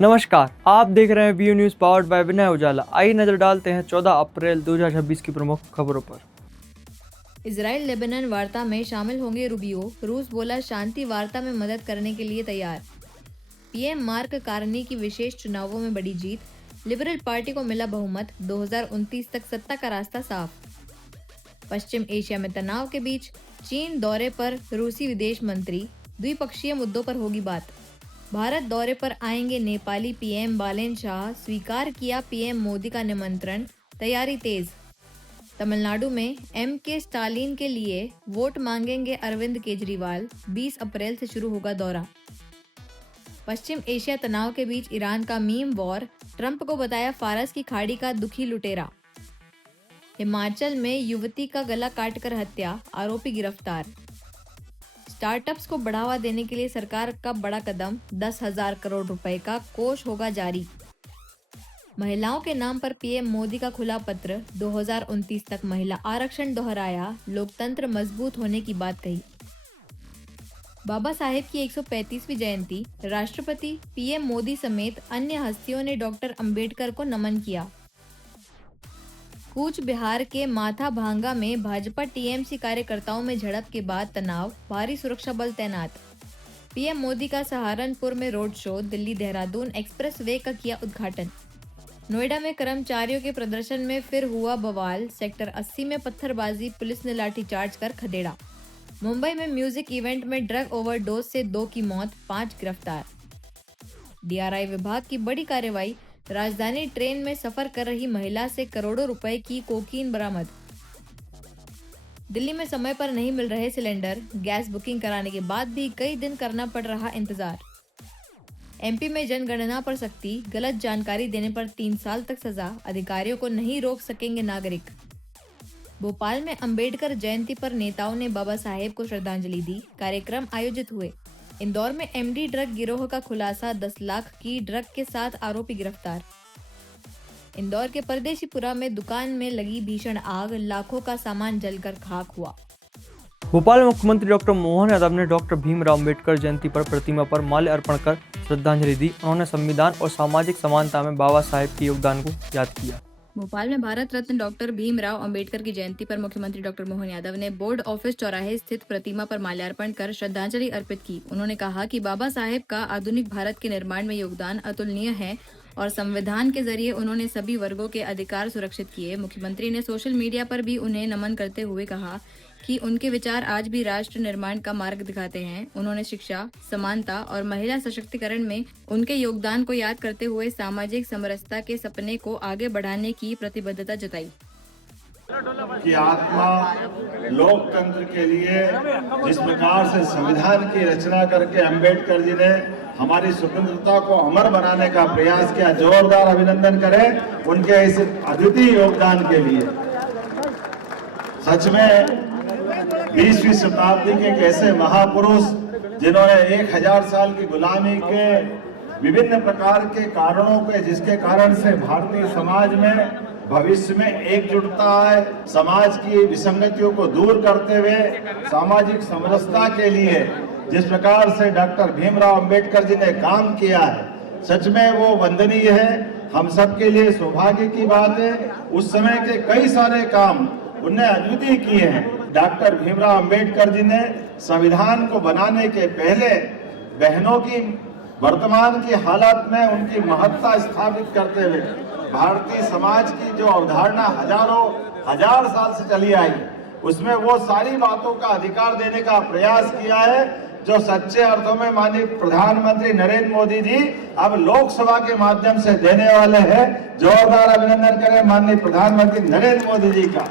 नमस्कार, आप देख रहे हैं व्यू न्यूज़ पावर्ड बाय विनय उजाला। आइए नजर डालते हैं 14 अप्रैल 2026 की प्रमुख खबरों पर। इजराइल लेबनान वार्ता में शामिल होंगे रूबियो। रूस बोला शांति वार्ता में मदद करने के लिए तैयार। पीएम मार्क कार्नी की विशेष चुनावों में बड़ी जीत। लिबरल पार्टी को मिला बहुमत। 2029 तक सत्ता का रास्ता साफ। पश्चिम एशिया में तनाव के बीच चीन दौरे पर रूसी विदेश मंत्री। द्विपक्षीय मुद्दों पर होगी बात। भारत दौरे पर आएंगे नेपाली पीएम बालेन शाह। स्वीकार किया पीएम मोदी का निमंत्रण। तैयारी तेज। तमिलनाडु में के स्टालिन के लिए वोट मांगेंगे अरविंद केजरीवाल। 20 अप्रैल से शुरू होगा दौरा। पश्चिम एशिया तनाव के बीच ईरान का मीम वॉर। ट्रंप को बताया फारस की खाड़ी का दुखी लुटेरा। हिमाचल में युवती का गला काटकर हत्या। आरोपी गिरफ्तार। स्टार्टअप्स को बढ़ावा देने के लिए सरकार का बड़ा कदम। 10,000 करोड़ रुपए का कोष होगा जारी। महिलाओं के नाम पर पीएम मोदी का खुला पत्र। 2029 तक महिला आरक्षण दोहराया। लोकतंत्र मजबूत होने की बात कही। बाबा साहेब की 135वीं जयंती। राष्ट्रपति पीएम मोदी समेत अन्य हस्तियों ने डॉक्टर अंबेडकर को नमन किया। कूच बिहार के माथा भांगा में भाजपा टीएमसी कार्यकर्ताओं में झड़प के बाद तनाव। भारी सुरक्षा बल तैनात। पीएम मोदी का सहारनपुर में road show. Delhi Dehradun express way का किया उद्घाटन। नोएडा में कर्मचारियों के प्रदर्शन में फिर हुआ बवाल। सेक्टर 80 में पत्थरबाजी। पुलिस ने लाठीचार्ज कर खदेड़ा। मुंबई में म्यूजिक इवेंट में ड्रग ओवरडोज से 2 की मौत। 5 गिरफ्तार। डीआरआई विभाग की बड़ी कार्रवाई। राजधानी ट्रेन में सफर कर रही महिला से करोड़ों रुपए की कोकीन बरामद। दिल्ली में समय पर नहीं मिल रहे सिलेंडर। गैस बुकिंग कराने के बाद भी कई दिन करना पड़ रहा इंतजार। एमपी में जनगणना पर सख्ती। गलत जानकारी देने पर 3 साल तक सजा। अधिकारियों को नहीं रोक सकेंगे नागरिक। भोपाल में अंबेडकर जयंती पर नेताओं ने बाबा साहेब को श्रद्धांजलि दी। कार्यक्रम आयोजित हुए। इंदौर में एमडी ड्रग गिरोह का खुलासा। 10 लाख की ड्रग के साथ आरोपी गिरफ्तार। इंदौर के परदेशीपुरा में दुकान में लगी भीषण आग। लाखों का सामान जलकर खाक हुआ। भोपाल में मुख्यमंत्री डॉक्टर मोहन यादव ने डॉक्टर भीमराव अंबेडकर जयंती पर प्रतिमा पर माल्य अर्पण कर श्रद्धांजलि दी। उन्होंने संविधान और सामाजिक समानता में बाबा साहेब के योगदान को याद किया। भोपाल में भारत रत्न डॉक्टर भीमराव अंबेडकर की जयंती पर मुख्यमंत्री डॉक्टर मोहन यादव ने बोर्ड ऑफिस चौराहे स्थित प्रतिमा पर माल्यार्पण कर श्रद्धांजलि अर्पित की। उन्होंने कहा कि बाबा साहेब का आधुनिक भारत के निर्माण में योगदान अतुलनीय है और संविधान के जरिए उन्होंने सभी वर्गों के अधिकार सुरक्षित किए। मुख्यमंत्री ने सोशल मीडिया पर भी उन्हें नमन करते हुए कहा कि उनके विचार आज भी राष्ट्र निर्माण का मार्ग दिखाते हैं। उन्होंने शिक्षा, समानता और महिला सशक्तिकरण में उनके योगदान को याद करते हुए सामाजिक समरसता के सपने को आगे बढ़ाने की प्रतिबद्धता जताई। की आत्मा लोकतंत्र के लिए जिस प्रकार से संविधान की रचना करके अंबेडकर जी ने हमारी स्वतंत्रता को अमर बनाने का प्रयास किया, जोरदार अभिनंदन करें उनके इस अद्वितीय योगदान के लिए। सच में 20वीं शताब्दी के एक ऐसे महापुरुष जिन्होंने 1000 साल की गुलामी के विभिन्न प्रकार के कारणों के जिसके कारण से भारतीय समाज में भविष्य में एकजुटता आए, समाज की विसंगतियों को दूर करते हुए सामाजिक समरसता के लिए जिस प्रकार से डॉक्टर भीमराव अंबेडकर जी ने काम किया है, सच में वो वंदनीय है। हम सब के लिए सौभाग्य की बात है। उस समय के कई सारे काम उन्हें अद्वितीय किए हैं। डॉक्टर भीमराव अंबेडकर जी ने संविधान को बनाने के पहले बहनों की वर्तमान की हालत में उनकी महत्ता स्थापित करते हुए भारतीय समाज की जो अवधारणा हजार साल से चली आई, उसमें वो सारी बातों का अधिकार देने का प्रयास किया है जो सच्चे अर्थों में माननीय प्रधानमंत्री नरेंद्र मोदी जी अब लोकसभा के माध्यम से देने वाले हैं। जोरदार अभिनंदन करें माननीय प्रधानमंत्री नरेंद्र मोदी जी का।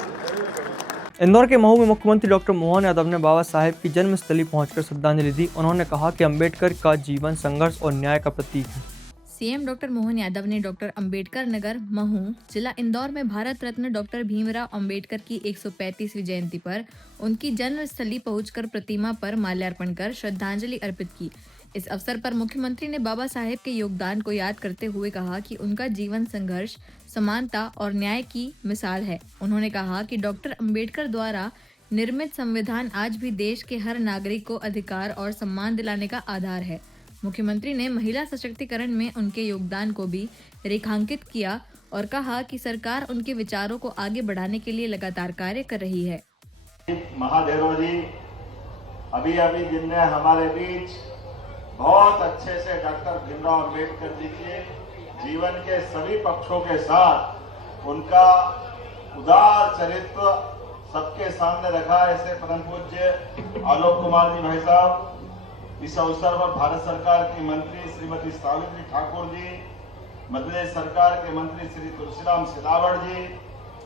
इंदौर के महू में मुख्यमंत्री डॉक्टर मोहन यादव ने बाबा साहेब की जन्मस्थली पहुंचकर श्रद्धांजलि दी। उन्होंने कहा कि अंबेडकर का जीवन संघर्ष और न्याय का प्रतीक है। सीएम डॉक्टर मोहन यादव ने डॉक्टर अंबेडकर नगर महू जिला इंदौर में भारत रत्न डॉक्टर भीमराव अंबेडकर की 135वीं जयंती पर उनकी जन्मस्थली पहुंचकर प्रतिमा पर माल्यार्पण कर श्रद्धांजलि अर्पित की। इस अवसर पर मुख्यमंत्री ने बाबा साहेब के योगदान को याद करते हुए कहा कि उनका जीवन संघर्ष, समानता और न्याय की मिसाल है। उन्होंने कहा कि डॉक्टर अंबेडकर द्वारा निर्मित संविधान आज भी देश के हर नागरिक को अधिकार और सम्मान दिलाने का आधार है। मुख्यमंत्री ने महिला सशक्तिकरण में उनके योगदान को भी रेखांकित किया और कहा कि सरकार उनके विचारों को आगे बढ़ाने के लिए लगातार कार्य कर रही है। महादेव जी अभी अभी जिनने हमारे बीच बहुत अच्छे से डॉक्टर भीमराव अंबेडकर जी के जीवन के सभी पक्षों के साथ उनका उदार चरित्र सबके सामने रखा। ऐसे परम पूज्य आलोक कुमार जी भाई साहब, इस अवसर पर भारत सरकार की मंत्री श्रीमती सावित्री ठाकुर जी, मध्य प्रदेश सरकार के मंत्री श्री तुलसीराम सिलावट जी,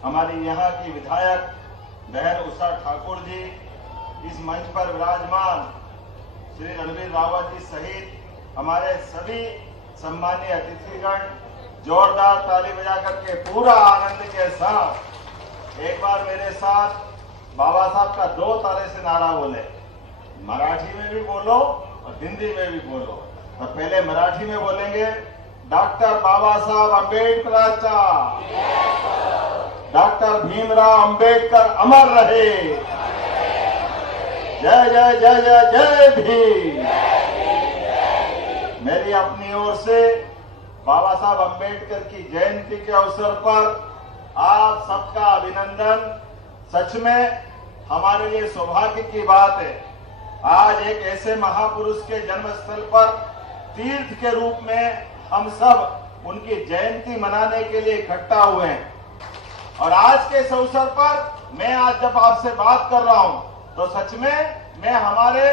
हमारी यहाँ की विधायक बहन उषा ठाकुर जी, इस मंच पर विराजमान श्री रणवीर रावत जी सहित हमारे सभी सम्मानीय अतिथिगण, जोरदार ताली बजा करके पूरा आनंद के साथ एक बार मेरे साथ बाबा साहब का 2 तारे से नारा बोले। मराठी में भी बोलो और हिंदी में भी बोलो। तो पहले मराठी में बोलेंगे, डॉक्टर बाबा साहब अम्बेडकरांचा, डॉक्टर भीमराव अंबेडकर अमर रहे। जय जय जय जय जय भीम। मेरी अपनी ओर से बाबा साहब अम्बेडकर की जयंती के अवसर पर आप सबका अभिनंदन। सच में हमारे लिए सौभाग्य की बात है, आज एक ऐसे महापुरुष के जन्म स्थल पर तीर्थ के रूप में हम सब उनकी जयंती मनाने के लिए इकट्ठा हुए हैं। और आज के इस अवसर पर मैं आज जब आपसे बात कर रहा हूं तो सच में मैं हमारे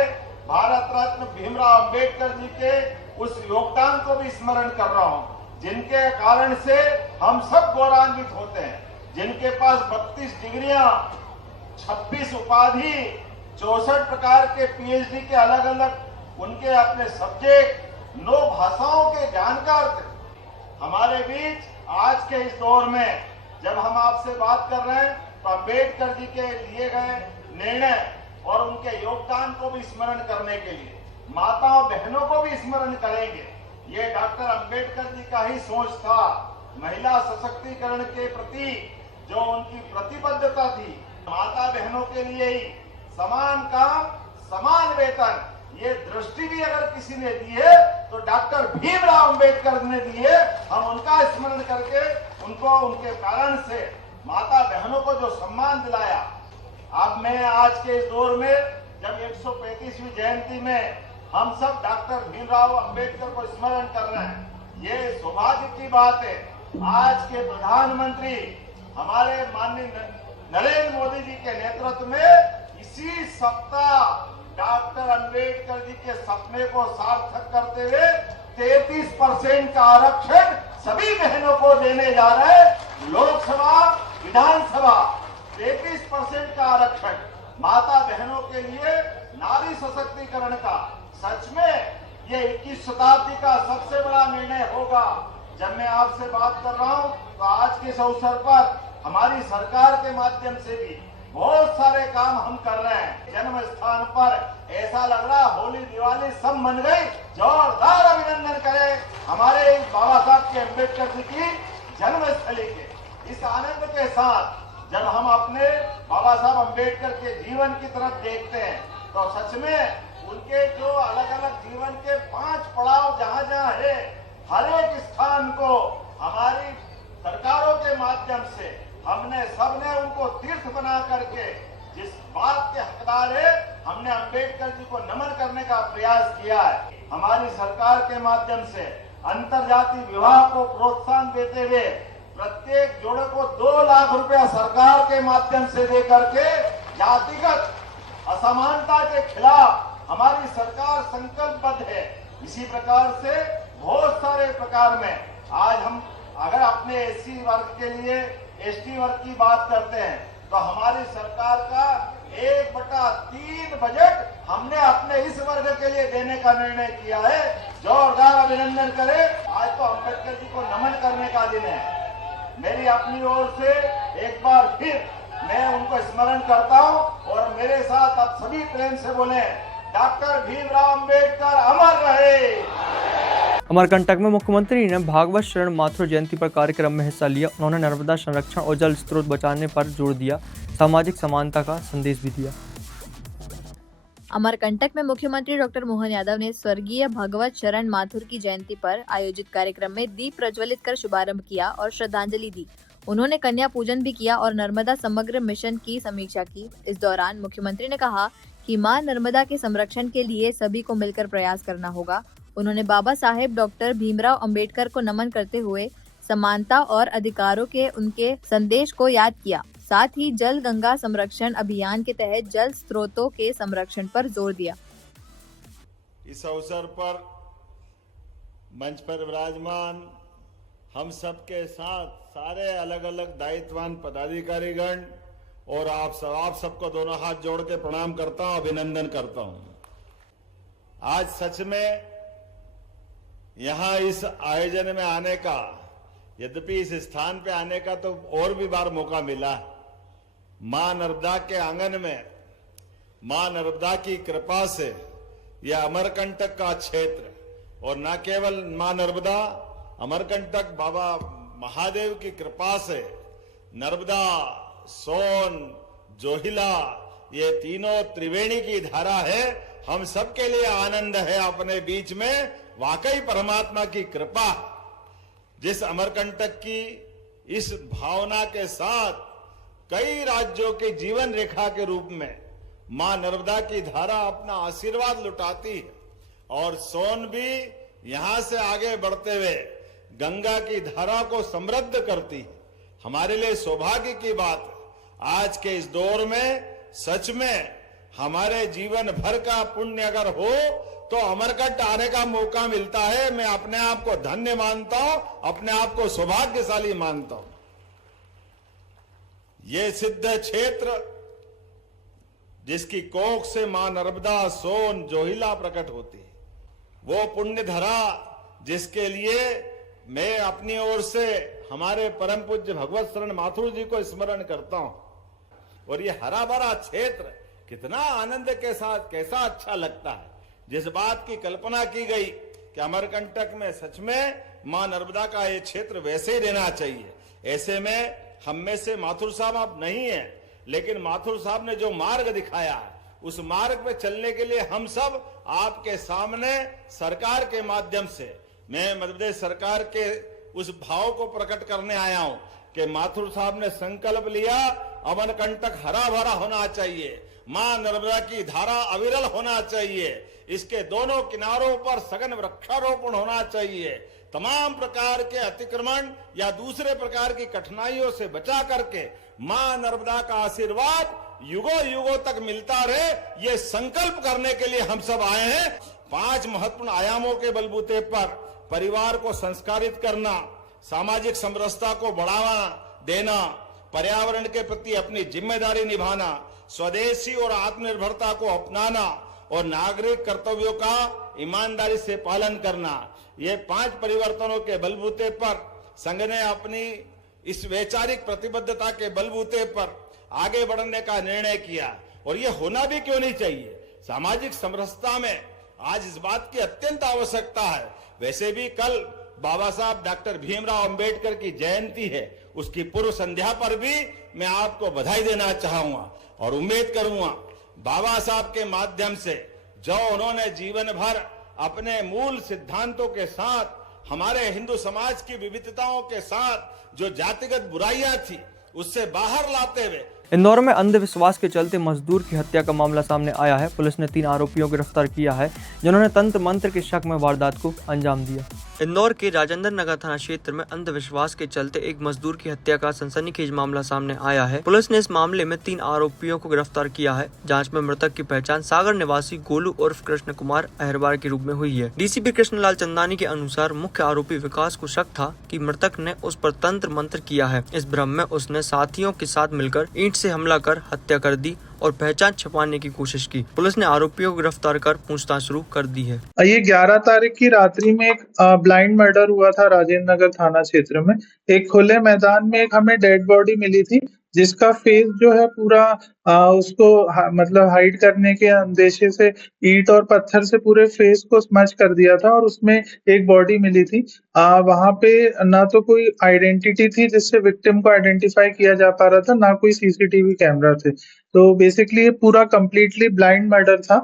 भारत रत्न भीमराव अंबेडकर जी के उस योगदान को भी स्मरण कर रहा हूं, जिनके कारण से हम सब गौरवान्वित होते हैं, जिनके पास 32 डिग्रियां, 26 उपाधि, 64 प्रकार के पीएचडी के अलग अलग उनके अपने सब्जेक्ट, 9 भाषाओं के जानकार थे। हमारे बीच आज के इस दौर में जब हम आपसे बात कर रहे हैं तो अंबेडकर जी के लिए गए निर्णय और उनके योगदान को भी स्मरण करने के लिए माताओं बहनों को भी स्मरण करेंगे। ये डॉक्टर अंबेडकर जी का ही सोच था। महिला सशक्तिकरण के प्रति जो उनकी प्रतिबद्धता थी, माता बहनों के लिए ही समान काम समान वेतन, ये दृष्टि भी अगर किसी ने दी है तो डॉक्टर भीमराव अंबेडकर ने दी है। हम उनका स्मरण करके उनको उनके कारण से माता बहनों को जो सम्मान दिलाया। अब मैं आज के इस दौर में जब 135वीं जयंती में हम सब डॉक्टर भीमराव अंबेडकर को स्मरण कर रहे हैं, ये सौभाग्य की बात है। आज के प्रधानमंत्री हमारे माननीय नरेंद्र मोदी जी के नेतृत्व में इसी सप्ताह डॉक्टर अंबेडकर जी के सपने को सार्थक करते हुए 33% का आरक्षण सभी बहनों को देने जा रहे हैं। लोकसभा विधानसभा 33% का आरक्षण माता बहनों के लिए नारी सशक्तिकरण का सच में ये 21 शताब्दी का सबसे बड़ा निर्णय होगा। जब मैं आपसे बात कर रहा हूं तो आज के इस अवसर पर हमारी सरकार के माध्यम से भी बहुत सारे काम हम कर रहे हैं। जन्म स्थान पर ऐसा लग रहा होली दिवाली सब मन गई। जोरदार अभिनंदन करें हमारे बाबा साहब के अम्बेडकर जी की जन्मस्थली के। इस आनंद के साथ जब हम अपने बाबा साहब अम्बेडकर के जीवन की तरफ देखते हैं तो सच में उनके जो अलग अलग जीवन के 5 पड़ाव जहां जहां है, हर एक स्थान को हमारी सरकारों के माध्यम से हमने सबने उनको तीर्थ बना करके जिस बात के हकदार है, हमने अंबेडकर जी को नमन करने का प्रयास किया है। हमारी सरकार के माध्यम से अंतरजातीय विवाह को प्रोत्साहन देते हुए प्रत्येक जोड़े को 2 लाख रुपया सरकार के माध्यम से दे करके जातिगत असमानता के खिलाफ हमारी सरकार संकल्पबद्ध है। इसी प्रकार से बहुत सारे प्रकार में आज हम अगर अपने एससी वर्ग के लिए एसटी वर्ग की बात करते हैं तो हमारी सरकार का 1/3 बजट हमने अपने इस वर्ग के लिए देने का निर्णय किया है। जोरदार अभिनंदन करें। आज तो अम्बेडकर जी को नमन करने का दिन है। मेरी अपनी ओर से एक बार फिर मैं उनको स्मरण करता हूं और मेरे साथ आप सभी प्रेम से बोले, डॉक्टर भीमराव अंबेडकर अमर रहे। अमरकंटक में मुख्यमंत्री ने भागवत शरण माथुर जयंती पर कार्यक्रम में हिस्सा लिया। उन्होंने नर्मदा संरक्षण और जल स्रोत बचाने पर जोर दिया, सामाजिक समानता का संदेश भी दिया। अमरकंटक में मुख्यमंत्री डॉक्टर मोहन यादव ने स्वर्गीय भगवत शरण माथुर की जयंती पर आयोजित कार्यक्रम में दीप प्रज्वलित कर शुभारंभ किया और श्रद्धांजलि दी। उन्होंने कन्या पूजन भी किया और नर्मदा समग्र मिशन की समीक्षा की। इस दौरान मुख्यमंत्री ने कहा कि मां नर्मदा के संरक्षण के लिए सभी को मिलकर प्रयास करना होगा। उन्होंने बाबा साहेब डॉक्टर भीमराव अंबेडकर को नमन करते हुए समानता और अधिकारों के उनके संदेश को याद किया। साथ ही जल गंगा संरक्षण अभियान के तहत जल स्रोतों के संरक्षण पर जोर दिया। इस अवसर पर मंच पर विराजमान हम सबके साथ सारे अलग अलग दायित्ववान पदाधिकारीगण और आप सबको दोनों हाथ जोड़ के प्रणाम करता हूं, अभिनंदन करता हूं। आज सच में यहां इस आयोजन में आने का, यद्यपि इस स्थान पे आने का तो और भी बार मौका मिला। मां नर्मदा के आंगन में मां नर्मदा की कृपा से यह अमरकंटक का क्षेत्र, और न केवल मां नर्मदा, अमरकंटक बाबा महादेव की कृपा से नर्मदा, सोन, जोहिला, ये तीनों त्रिवेणी की धारा है। हम सबके लिए आनंद है अपने बीच में। वाकई परमात्मा की कृपा, जिस अमरकंटक की इस भावना के साथ कई राज्यों के जीवन रेखा के रूप में मां नर्मदा की धारा अपना आशीर्वाद लुटाती है, और सोन भी यहां से आगे बढ़ते हुए गंगा की धारा को समृद्ध करती है। हमारे लिए सौभाग्य की बात है, आज के इस दौर में सच में हमारे जीवन भर का पुण्य अगर हो तो अमरकंटक आने का मौका मिलता है। मैं अपने आप को धन्य मानता हूं, अपने आप को सौभाग्यशाली मानता हूं। ये सिद्ध क्षेत्र जिसकी कोख से मां नर्मदा, सोन, जोहिला प्रकट होती है, वो पुण्य धरा जिसके लिए मैं अपनी ओर से हमारे परम पूज्य भगवत शरण माथुर जी को स्मरण करता हूं। और ये हरा भरा क्षेत्र कितना आनंद के साथ, कैसा अच्छा लगता है। जिस बात की कल्पना की गई कि अमरकंटक में सच में मां नर्मदा का ये क्षेत्र वैसे ही रहना चाहिए। ऐसे में हम में से माथुर साहब अब नहीं है, लेकिन माथुर साहब ने जो मार्ग दिखाया है, उस मार्ग पे चलने के लिए हम सब आपके सामने सरकार के माध्यम से, मैं मध्य प्रदेश सरकार के उस भाव को प्रकट करने आया हूं कि माथुर साहब ने संकल्प लिया अमरकंटक हरा भरा होना चाहिए, मां नर्मदा की धारा अविरल होना चाहिए, इसके दोनों किनारों पर सघन वृक्षारोपण होना चाहिए, तमाम प्रकार के अतिक्रमण या दूसरे प्रकार की कठिनाइयों से बचा करके मां नर्मदा का आशीर्वाद युगों युगों तक मिलता रहे, ये संकल्प करने के लिए हम सब आए हैं। 5 महत्वपूर्ण आयामों के बलबूते पर परिवार को संस्कारित करना, सामाजिक समरसता को बढ़ावा देना, पर्यावरण के प्रति अपनी जिम्मेदारी निभाना, स्वदेशी और आत्मनिर्भरता को अपनाना और नागरिक कर्तव्यों का ईमानदारी से पालन करना, ये 5 परिवर्तनों के बलबूते पर संघ ने अपनी इस वैचारिक प्रतिबद्धता के बलबूते पर आगे बढ़ने का निर्णय किया। और ये होना भी क्यों नहीं चाहिए। सामाजिक समरसता में आज इस बात की अत्यंत आवश्यकता है। वैसे भी कल बाबा साहब डॉक्टर भीमराव अंबेडकर की जयंती है, उसकी पूर्व संध्या पर भी मैं आपको बधाई देना चाहूंगा और उम्मीद करूंगा बाबा साहब के माध्यम से जो उन्होंने जीवन भर अपने मूल सिद्धांतों के साथ हमारे हिंदू समाज की विविधताओं के साथ जो जातिगत बुराइयां थी उससे बाहर लाते हुए। इंदौर में अंधविश्वास के चलते मजदूर की हत्या का मामला सामने आया है। पुलिस ने 3 आरोपियों को गिरफ्तार किया है जिन्होंने तंत्र मंत्र के शक में वारदात को अंजाम दिया। इंदौर के राजेंद्र नगर थाना क्षेत्र में अंधविश्वास के चलते एक मजदूर की हत्या का सनसनीखेज मामला सामने आया है। पुलिस ने इस मामले में 3 आरोपियों को गिरफ्तार किया है। जांच में मृतक की पहचान सागर निवासी गोलू उर्फ कृष्ण कुमार अहरवार के रूप में हुई है। डीसीपी कृष्णलाल चंदानी के अनुसार मुख्य आरोपी विकास को शक था कि मृतक ने उस पर तंत्र मंत्र किया है। इस भ्रम में उसने साथियों के साथ मिलकर ईंट से हमला कर हत्या कर दी और पहचान छुपाने की कोशिश की। पुलिस ने आरोपियों को गिरफ्तार कर पूछताछ शुरू कर दी है। ये 11 तारीख की रात्रि में एक ब्लाइंड मर्डर हुआ था राजेंद्र नगर थाना क्षेत्र में। एक खुले मैदान में एक हमें डेड बॉडी मिली थी जिसका फेस जो है पूरा उसको मतलब हाइड करने के अंदेशे से ईंट और पत्थर से पूरे फेस को स्मच कर दिया था और उसमें एक बॉडी मिली थी। वहां पे ना तो कोई आइडेंटिटी थी जिससे विक्टिम को आइडेंटिफाई किया जा पा रहा था, ना कोई सीसीटीवी कैमरा थे। तो बेसिकली ये पूरा कंप्लीटली ब्लाइंड मर्डर था।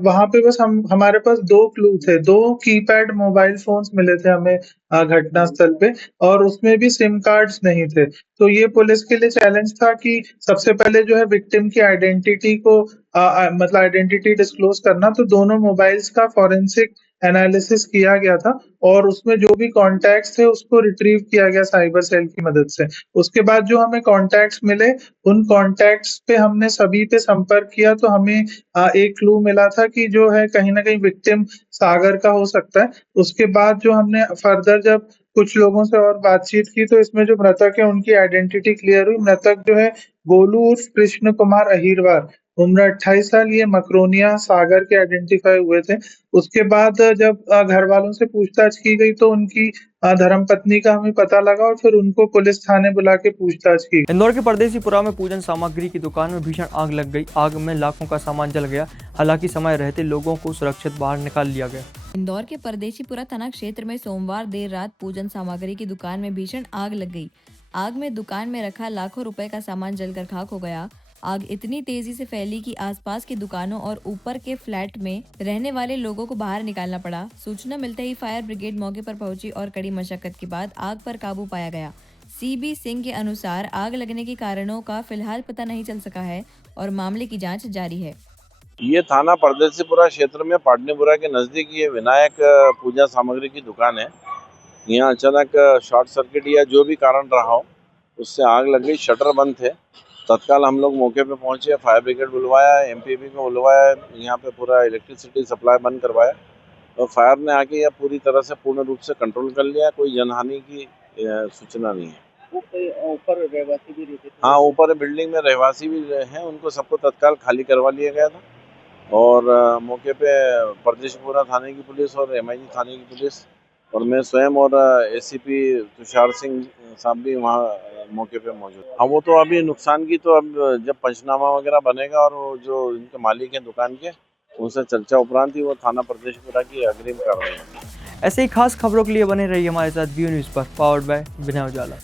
वहां पे बस हमारे पास दो क्लू थे, दो कीपैड मोबाइल फोन्स मिले थे हमें घटना स्थल पे, और उसमें भी सिम कार्ड्स नहीं थे। तो ये पुलिस के लिए चैलेंज था कि सबसे पहले जो है विक्टिम की आइडेंटिटी को मतलब आइडेंटिटी डिस्क्लोज करना। तो दोनों मोबाइल्स का फॉरेंसिक एनालिसिस किया गया था और उसमें जो भी कॉन्टैक्ट्स थे उसको रिट्रीव किया गया साइबर सेल की मदद से। उसके बाद जो हमें कॉन्टैक्ट्स मिले, उन कॉन्टैक्ट्स पे हमने सभी पे संपर्क किया तो हमें एक क्लू मिला था कि जो है कहीं ना कहीं विक्टिम सागर का हो सकता है। उसके बाद जो हमने फर्दर जब कुछ लोगों से और बातचीत की तो इसमें जो मृतक है उनकी आइडेंटिटी क्लियर हुई। मृतक जो है गोलू उर्फ कृष्ण कुमार अहिरवार, उम्र 28 साल, ये मकरोनिया सागर के आइडेंटिफाई हुए थे। उसके बाद जब घर वालों से पूछताछ की गई तो उनकी धर्मपत्नी का हमें पता लगा और फिर उनको पुलिस थाने बुला के पूछताछ की। इंदौर के परदेसीपुरा में पूजन सामग्री की दुकान में भीषण आग लग गई। आग में लाखों का सामान जल गया। हालांकि समय रहते लोगों को सुरक्षित बाहर निकाल लिया गया। इंदौर के परदेशीपुरा थाना क्षेत्र में सोमवार देर रात पूजन सामग्री की दुकान में भीषण आग लग गई। आग में दुकान में रखा लाखों रुपए का सामान जलकर खाक हो गया। आग इतनी तेजी से फैली कि आसपास की दुकानों और ऊपर के फ्लैट में रहने वाले लोगों को बाहर निकालना पड़ा। सूचना मिलते ही फायर ब्रिगेड मौके पर पहुंची और कड़ी मशक्कत के बाद आग पर काबू पाया गया। सीबी सिंह के अनुसार आग लगने के कारणों का फिलहाल पता नहीं चल सका है और मामले की जांच जारी है। ये थाना परदेसीपुरा क्षेत्र में पाटनीपुरा के नज़दीक ये विनायक पूजा सामग्री की दुकान है। यहाँ अचानक शॉर्ट सर्किट या जो भी कारण रहा हो उससे आग लग गई। शटर बंद थे। तत्काल हम लोग मौके पे पहुंचे, फायर ब्रिगेड बुलवाया, एमपीपी को बुलवाया, यहाँ पे पूरा इलेक्ट्रिसिटी सप्लाई बंद करवाया और फायर ने आके यह पूरी तरह से पूर्ण रूप से कंट्रोल कर लिया। कोई जनहानि की सूचना नहीं है। ऊपर रहवासी भी रहते थे? हाँ, ऊपर बिल्डिंग में रहवासी भी हैं, उनको सबको तत्काल खाली करवा लिया गया था और मौके पे परदेशीपुरा थाने की पुलिस और एमआईजी थाने की पुलिस और मैं स्वयं और एसीपी तुषार सिंह साहब भी वहाँ मौके पे मौजूद। हाँ, वो तो अभी नुकसान की तो अब जब पंचनामा वगैरह बनेगा और वो जो इनके मालिक हैं दुकान के, उनसे चर्चा उपरांत ही वो थाना परदेशीपुरा की अग्रिम कार्रवाई होगी। ऐसे ही खास खबरों के लिए बने रहिए हमारे साथ व्यू न्यूज़ पर, पावर्ड बाय विनय उजाला।